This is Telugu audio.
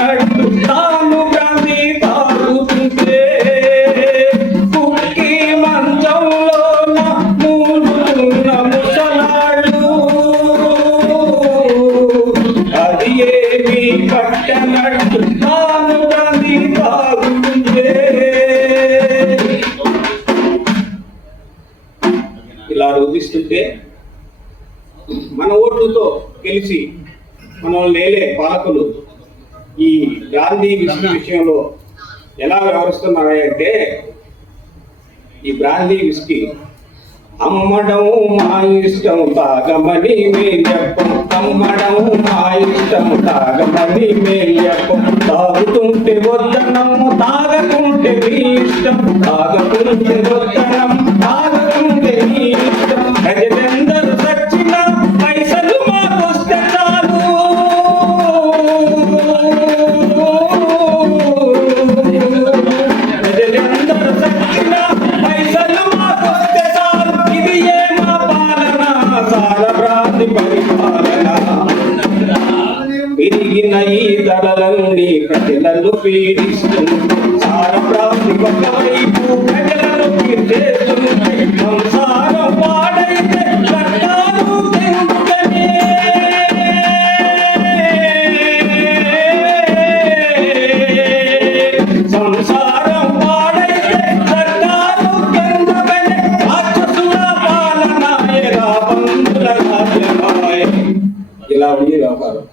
పట్టనట్టు తాను గాంధీ తాగుతుంటే కుక్కి మంచంలోన మూలుతున్న ముసలాళ్ళు అది ఏమి పట్టనట్టు తాను గాంధీ తాగుతుంటే. ఇలా రోధిస్తుంటే మన ఓట్లతో గెలిచి మనల్ని నేలే పాలకులు ఈ గాంధీ విషయంలో ఎలా వ్యవహరిస్తున్నారంటే, ఈ బ్రాందీ విస్కీ అమ్మడం మా ఇష్టం తాగమని మే చెప్పం, అమ్మడం మా ఇష్టం తాగమని మే చెప్పం, తాగుతుంటే వద్దనం తాగకుంటే మీ ఇష్టం, తాగకుంటే వద్దనం తాగకుంటే మీ ఇష్టం, ప్రజలందరూ సచ్చిన పైసలు మాకొస్తే చాలు, ప్రజలందరూ సచ్చిన పైసలు మాకొస్తే చాలు, ఇది ఏ మా పాలన సారభ్రాంతి పరిపాలన. పెరిగిన ఈ ధరలన్నీ ప్రజలను పీడిస్తుంది, సారభ్రాంతి ఒకవైపు ప్రజలను పీడిస్తుంది, సంసారం పాడైతే కట్టాలు తెంపుకనే, సంసారం పాడైతే కట్టాలు తెంపుకనే, రాక్షసుల పాలన ఎరా బంధుల రాజ్యమాయ. ఇలా ఉంది వ్యాపారం.